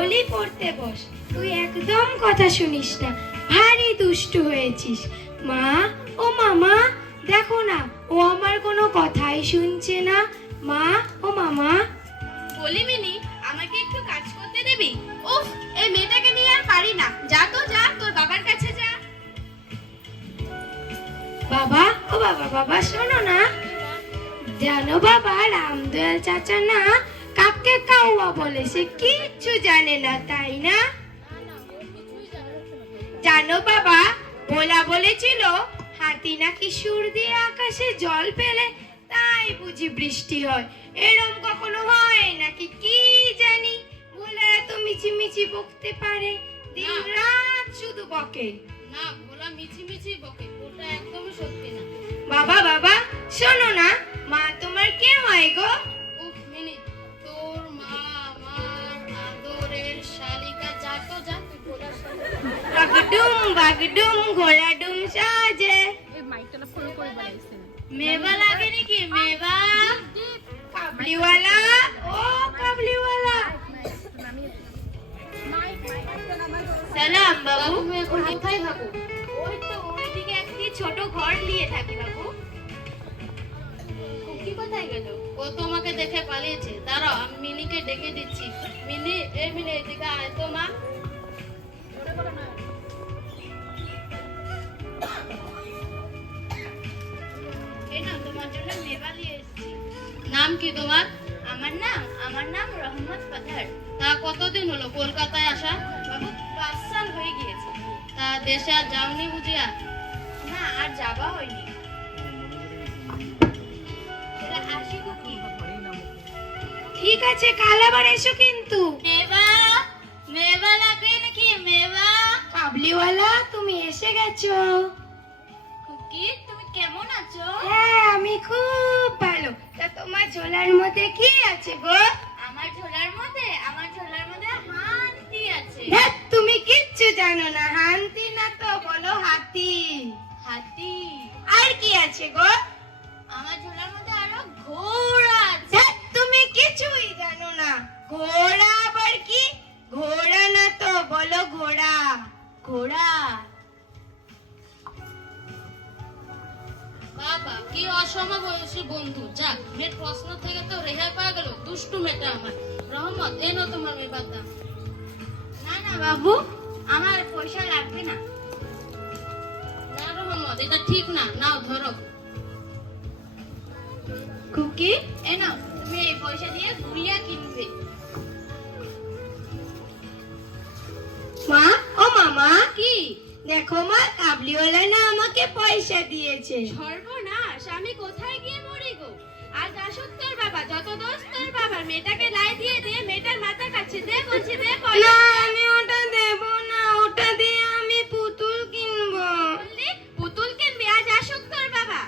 বলি পড়তে বস। তুই একদম কথা শুনিস না, ভারী দুষ্টু হয়েছিস। মা ও মামা, দেখো না, ও আমার কোনো কথাই শুনছে না। মা ও মামা। বলি মিনি, আমাকে একটু কাজ করতে দিবি? উফ, এই মেয়েটাকে নিয়ে আর পারি না। যা তো যা, তোর বাবার কাছে যা। বাবা ও বাবা, বাবা শোনো না, জানো বাবা, রামদয়াল চাচা না কাককে কাউয়া বলে, সে কিচ্ছু জানে না, তাই না? জানো বাবা, ভোলা বলেছিল হাতি নাকি সুর দিয়ে আকাশে জল পেলে তাই বুঝি বৃষ্টি হয়। এরম কখনো হয় নাকি কি জানি। ভোলা এত মিছিমিছি বকতে পারে, দিন রাত শুধু বকে। না, ভোলা মিছি বকে, ওটা একদমই সত্যি না। বাবা বাবা শোনো না, মা তোমার কে হয় গো? উফ মিনি, তোর মা আমার আদরের শালিকা। যা তো যা, তুই ভোলার সাথে। বাগডুম বাগডুম ঘোড়াডুম সাজে। মেবা লাগে নাকি? মেবা কাবলিওয়ালা, ও কাবলিওয়ালা। সালাম বাবু। তুমি এখন কোথায় থাকো? ওই তো ওইদিকে একটি ছোট ঘর নিয়ে থাকি বাবু। খুকি কোথায় গেল? ও তোমাকে দেখে পালিয়েছে। দাঁড়াও, আমি মিনিকে ডেকে দিচ্ছি। মিনি, এই মিনি, এদিকে আয় তো মা। এই না, তোমার জন্য মেবা নিয়ে এসেছি। নাম কি তোমার? আমার নাম রহমত পাঠার। তা কতদিন হলো কলকাতায় আসা? বাবু 5 সাল হয়ে গিয়েছে। তা দেশে আর যাওনি বুঝিয়া? না, আর যাওয়া হয়নি। আসি খুকি। ঠিক আছে, কাল আবার এসো কিন্তু। মেবা, মেবা লাগে নাকি? মেবা। কাবলিওয়ালা, তুমি এসে গেছো। খুকি, তুমি কেমন আছো? হ্যাঁ, আমি খুব ভালো। তা তোমার ঝোলার মধ্যে কি আছে গো? আমার ঝোলার মধ্যে হাতি আছে। ধ্যাৎ, তুমি কিচ্ছু জানো না। হান্তি না তো, বলো হাতি। হাতি? আর কি আছে গো? আমার ঝোলার মধ্যে আরো ঘোড়া আছে। ধ্যাৎ, তুমি কিছুই জানো না। ঘোড়া আবার কি? ঘোড়া না তো, বলো ঘোড়া। ঘোড়া? বাবা, কি অসমবয়সী বন্ধু। যাক, মেয়ের প্রশ্ন থেকে তো রেহাই পাওয়া গেল। দুষ্টু মেয়েটা আমার। রহমত, এনো তোমার মেয়ের দাম। না না বাবু, আমার পয়সা লাগবে না। না রহমত, এটা ঠিক না। নাও ধরো। খুকি, এ নাও, তুমি এই পয়সা দিয়ে গুড়িয়া কিনবে। মা ও মামা। কি? দেখো মা, কাবলিওয়ালা না আমাকে পয়সা দিয়েছে। সর্বনাশ, আমি কোথায় গিয়ে মরি গো? আজ আসুক তোর বাবা, যত দোষ তোর বাবার। মেয়েটাকে লাই দিয়ে দে, মেয়েটার মাথা কাছে দে, বলছি দে। না, আমি ওটা দেব না, ওটা দিয়ে আমি পুতুল কিনবো। বললি পুতুল কিনবি? আজ আসুক তোর বাবা।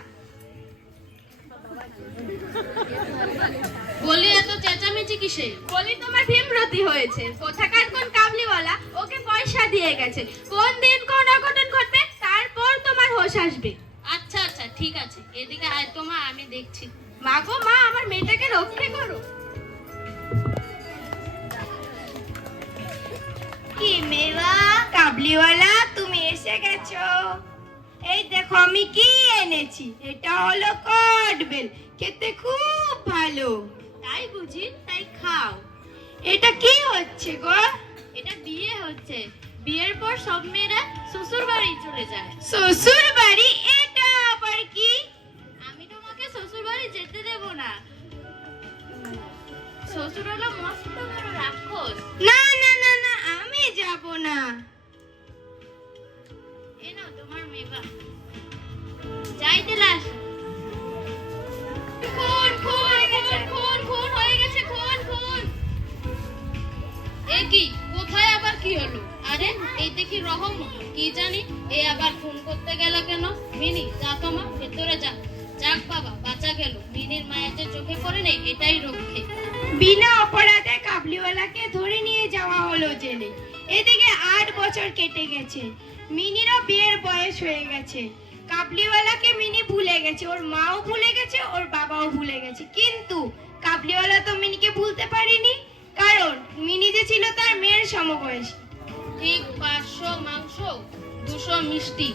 বলি এত চেঁচামেচি কিসে? বলি তোমার ভীমরতি হয়েছে। কোথাকার কোন কাবলিওয়ালা ওকে পয়সা দিয়ে গেছে। কোন দিন কোন অঘটন ঘটবে, তারপর তোমার হোশ আসবে। আচ্ছা আচ্ছা, ঠিক আছে। এদিকে আয় তোমা, আমি দেখছি। মা গো মা, আমার মেয়েটাকে রক্ষে করো। কি মেবা, কাবলিওয়ালা তুমি এসে গেছো। এই দেখো আমি কি এনেছি। এটা হলো কটবেল, খেতে খুব ভালো। তাই বুঝি? তাই খাও। এটা কি হচ্ছে গো? এটা বিয়ে হচ্ছে। বিয়ের পর সব মেয়েরা শ্বশুর বাড়ি চলে যায়। শ্বশুর বাড়ি? এটা আবার কি? আমি তোমাকে শ্বশুর বাড়ি যেতে দেব না। শ্বশুর হলো মস্ত বড় রাক্ষস। না না না না, আমি যাব না। এ নাও তোমার মেবা। যাইতে লাস। খুন খুন খুন খুন হয়ে গেছে, খুন খুন। এ কি? কোথায় আবার কি হলো? আরে, এই দেখি রহম। কি জানি এ আবার খুন করতে গেল কেন? মিনি, যা তোমা, ভেতরে যা। যাক বাবা, বাঁচা গেল। মিনির মায়ের যে চোখে পড়ে নেই, এটাই রক্ষে। বিনা অপরাধে কাবলিওয়ালাকে ধরে নিয়ে যাওয়া হলো জেলে। এদিকে 8 বছর কেটে গেছে। মিনিরও বিয়ের বয়স হয়ে গেছে। কাবলিওয়ালাকে মিনি ভুলে গেছে, ওর মাও ভুলে গেছে, ওর বাবাও ভুলে গেছে, কিন্তু কাবলিওয়ালা তো মিনিকে ভুলতে পারেনি, কারণ মিনি যে ছিল তার মেয়ের সমবয়সী। ঠিক 500 মাংস, 200 মিষ্টি।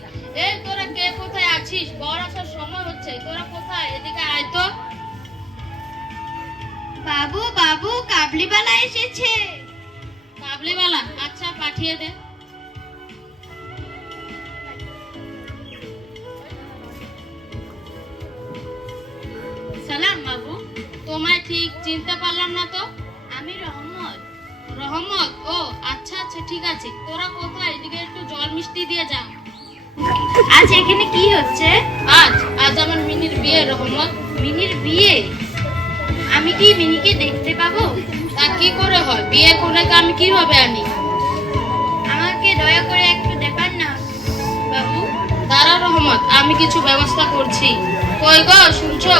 এই তোরা কে কোথায় আছিস? বর আসার সময় হচ্ছে, তোরা কোথায়? এদিকে আয় তো। বাবু বাবু কাবলিওয়ালা এসেছে। কাবলিওয়ালা? আচ্ছা, পাঠিয়ে দে। সালাম বাবু। তোমায় ঠিক চিনতে পারলাম না তো। আমি রহমত। রহমত? ও আচ্ছা আচ্ছা, ঠিক আছে। তোরা কোথায়? এদিকে একটু জল মিষ্টি দিয়ে যা। আজ এখানে কি হচ্ছে? আজ আজ আমার মিনির বিয়ে রহমত। মিনির বিয়ে? আমি কি মিনিকে দেখতে পাবো? তা কি করে হয়? বিয়ে কনেকে আমি কিভাবে আনি? আমাকে দয়া করে একটু দেখান না বাবু। দাঁড়া রহমত, আমি কিছু ব্যবস্থা করছি। কই গো, শুনছো?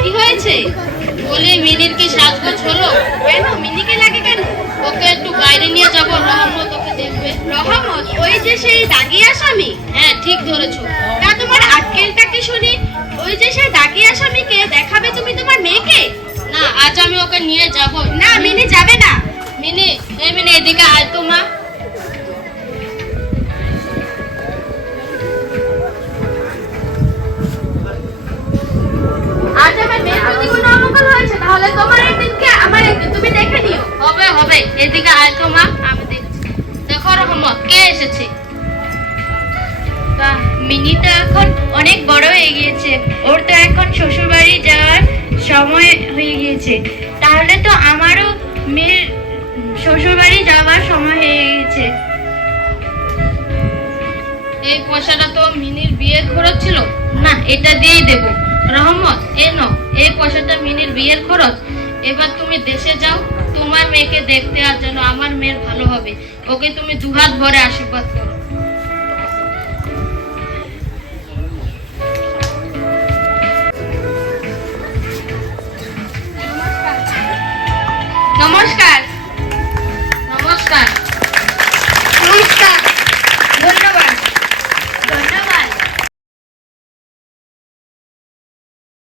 কি হয়েছে? বলি, মিনির কি সাজগোজ হলো? কেন মিনিকে লাগে কেন? ওকে একটু বাইরে নিয়ে যাব, রহমত ওকে দেখবে। রহমত ওই যে সেই দাগি আসামি? হ্যাঁ, ঠিক ধরেছো। তা তোমার আক্কেলটা কি শুনি? ওই যে সেই দাগি আসামিকে দেখাবে তুমি তোমার মেয়েকে? না, আজ আমি ওকে নিয়ে যাব। না, মিনি যাবে না। মিনি, এই মিনি এদিকে আয় তো মা। আজ আমার মেয়ের যদি কোনো অমঙ্গল হয়েছে তাহলে তোমার একদিনকে আমার একদিন, তুমি দেখে নিও। হবে হবে, এদিকে আয় তো মা, আমি দেখছি। দেখো রহমত, কে এসেছে? বাহ, মিনি তো এখন অনেক বড় হয়ে গিয়েছে। ওর তো এখন শ্বশুর বাড়ি যাওয়ার সময় হয়ে গিয়েছে। তাহলে তো আমারও মেয়ের শ্বশুর বাড়ি যাওয়ার সময় হয়ে গেছে। এই পয়সাটা তো মিনির বিয়ের খরচ ছিল না, এটা দিয়েই দেবো। রহমত, এ নাও, এই পয়সাটা মিনির বিয়ের খরচ। এবার তুমি দেশে যাও, তোমার মেয়েকে দেখতে, আর যেন আমার মেয়ের ভালো হবে, ওকে তুমি দুহাত ভরে আশীর্বাদ করো।